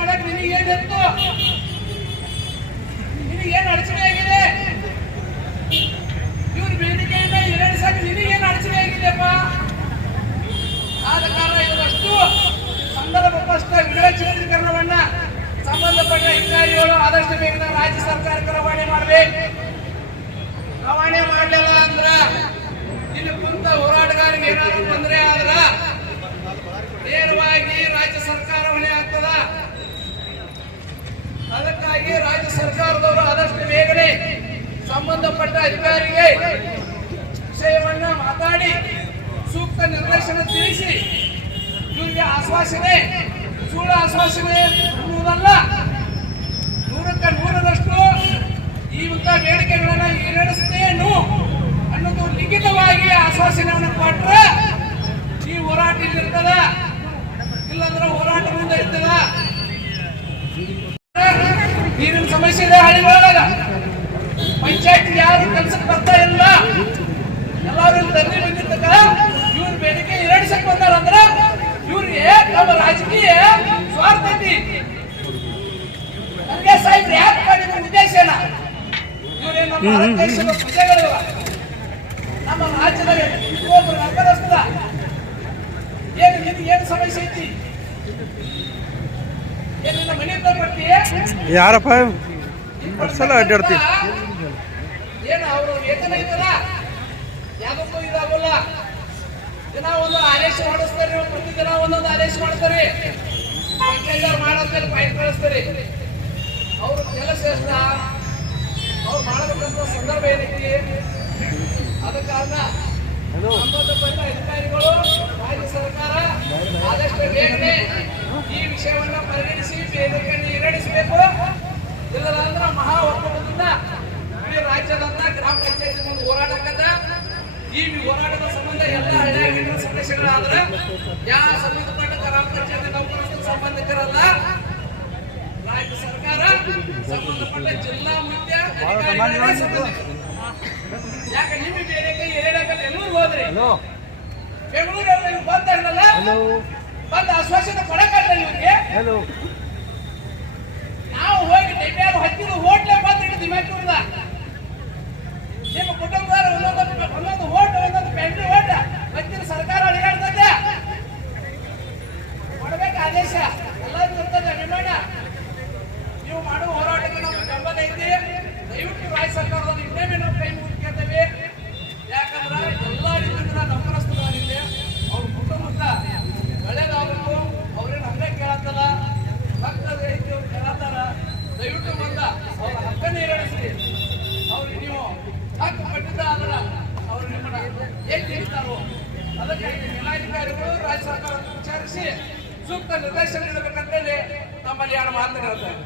ಮಾಡಕ್ ನಿನಗೆ ಏನಿತ್ತು ನಿನಗೆ ಏನು ಅಡಚಣೆ ಆಗಿದೆ? ಇವ್ರ ಬೇಡಿಕೆಯಿಂದ ಎರಡು ಸಾಕು ನಿನಗೆ ಏನ್ ಅಡಚಣೆ ಆಗಿದೆಯಪ್ಪ? ಆದ ಕಾರಣ ಇವರಷ್ಟು ಸಂದರ್ಭಕ್ಕಷ್ಟ ವಿವೇಚನೀಕರಣವನ್ನ ಸಂಬಂಧಪಟ್ಟ ಅಧಿಕಾರಿಗಳು ಆದಷ್ಟು ಬೇಗ ರಾಜ್ಯ ಸರ್ಕಾರ ರವಾನೆ ಮಾಡಬೇಕು. ಸಂಬಂಧಪಟ್ಟ ಅಧಿಕಾರಿಗೆ ವಿಷಯವನ್ನ ಮಾತಾಡಿ ಸೂಕ್ತ ನಿರ್ದೇಶನ ತಿಳಿಸಿ. ಇವರಿಗೆ ಆಶ್ವಾಸನೆ ಸುಳ್ಳು ಆಶ್ವಾಸನೆ ಅನ್ನುವುದಲ್ಲ. ನೂರಕ್ಕೆ ನೂರದಷ್ಟು ಈ ಮುಂತ ಬೇಡಿಕೆಗಳನ್ನ ಈಡೇರಿಸ್ತೇನು ಅನ್ನೋದು ಲಿಖಿತವಾಗಿ ಆಶ್ವಾಸನೆಯನ್ನು ಕೊಟ್ಟರೆ ಈ ಹೋರಾಟ ಇಲ್ಲಿರ್ತದ ಇಲ್ಲಾಂದ್ರೆ ಹೋರಾಟ ಮುಂದೆ ಇರ್ತದ ನೀರಿನ ಸಮಸ್ಯೆ ಇದೆ ಹಳ್ಳಿಗಳಾಗ ಪಂಚಾಯತ್ ಯಾರು ಕೆಲ್ಸಕ್ಕೆ ಬರ್ತಾ ಇಲ್ಲ ಎಲ್ಲಾರು ಇಲ್ಲಿ ಧರಣಿ ಬಂದಿರ್ತಕ್ಕ ಇವ್ರ ಬೇಡಿಕೆ ಈಡೇರಿಸಕ್ ಬಂದಾರ ಅಂದ್ರ ಇವ್ರಿಗೆ ನಮ್ಮ ರಾಜಕೀಯ ಸ್ವಾರ್ಥ ಐತಿ ನನಗೆ ಸಾಹೇಬ್ರು ಯಾಕೆ ಮಾಡಿದ ಉದ್ದೇಶ ಏನ ಇವರೇ ನಮ್ಮ ದೇಶದ ನಮ್ಮ ರಾಜ್ಯದ ಒಬ್ಬರು ಏನು ನಿನಗೆ ಏನು ಸಮಸ್ಯೆ ಐತಿ? ಏನಿಲ್ಲ ಮನೆ ಬರ್ತೀಯ? ಯಾರಪ್ಪ? ಸಲ ಅಡ್ಡಾಡ್ತಿ ಏನು ಅವರು ವೇತನ ಇದ್ದಲ್ಲ ಯಾವ್ದಕ್ಕೂ ಇದಾಗಲ್ಲ. ದಿನ ಒಂದು ಆದೇಶ ಮಾಡಿಸ್ತಾರೆ ಪ್ರತಿ ದಿನ ಒಂದೊಂದು ಆದೇಶ ಮಾಡ್ತಾರೆ. ಪಂಚಾಯತ್ ಮಾಡೋದ್ಮೇಲೆ ಫೈಲ್ ಕಳಿಸ್ತಾರೆ. ಅವ್ರ ಜಲಶ್ರೇಷ್ಠ ಅವ್ರು ಮಾಡಬೇಕಂತ ಸಂದರ್ಭ ಏನೈತಿ ಅದ ಕಾರಣ ಸಂಬಂಧಪಟ್ಟ ಅಧಿಕಾರಿಗಳು ರಾಜ್ಯ ಸರ್ಕಾರ ಆದಷ್ಟು ಬೇಗನೆ ಈ ವಿಷಯವನ್ನ ಪರಿಗಣಿಸಿ ಬೇಗನೆ ಈಡೇರಿಸಬೇಕು. ಇಲ್ಲದಂದ್ರ ಮಹಾ ಒಕ್ಕೂಟದಿಂದ ಇಡೀ ರಾಜ್ಯದಂತ ಗ್ರಾಮ ಪಂಚಾಯತ್ ಒಂದು ಹೋರಾಟಕ್ಕಂತ ಈ ಹೋರಾಟದ ಸಂಬಂಧ ಎಲ್ಲ ಹಳ್ಳಿಯ ಸಂದೇಶಗಳಾದ್ರೆ ಯಾವ ಸಂಬಂಧಪಟ್ಟ ಗ್ರಾಮ ಪಂಚಾಯತ್ ನೌಕರಸ್ಥರು ಸಂಬಂಧಿಕರಲ್ಲ ರಾಜ್ಯ ಸರ್ಕಾರ ಯಾಕೆ ನಿಮ್ಮ ಬೇಡಿಕೆ ಎರಡಕ್ಕೆ ಬೆಂಗಳೂರು ಹೋದ್ರಿ? ಬೆಂಗಳೂರಲ್ಲಿ ನೀವು ಬಂದಾಗಲ್ಲ ಬಂದು ಆಶ್ವಾಸನೆ ಕೊಡಕ್ಕಾಗಲ್ಲ ನಿಮಗೆ ನಾವು ಏನ್ ತಿಳಿಸ್ತಾರೋ ಅದಕ್ಕಾಗಿ ಜಿಲ್ಲಾಧಿಕಾರಿಗಳು ರಾಜ್ಯ ಸರ್ಕಾರ ವಿಚಾರಿಸಿ ಸೂಕ್ತ ನಿರ್ದೇಶನ ನೀಡಬೇಕಂತೇಳಿ ನಮ್ಮಲ್ಲಿ ಎರಡು ಮಾತನಾಡ್ತಾರೆ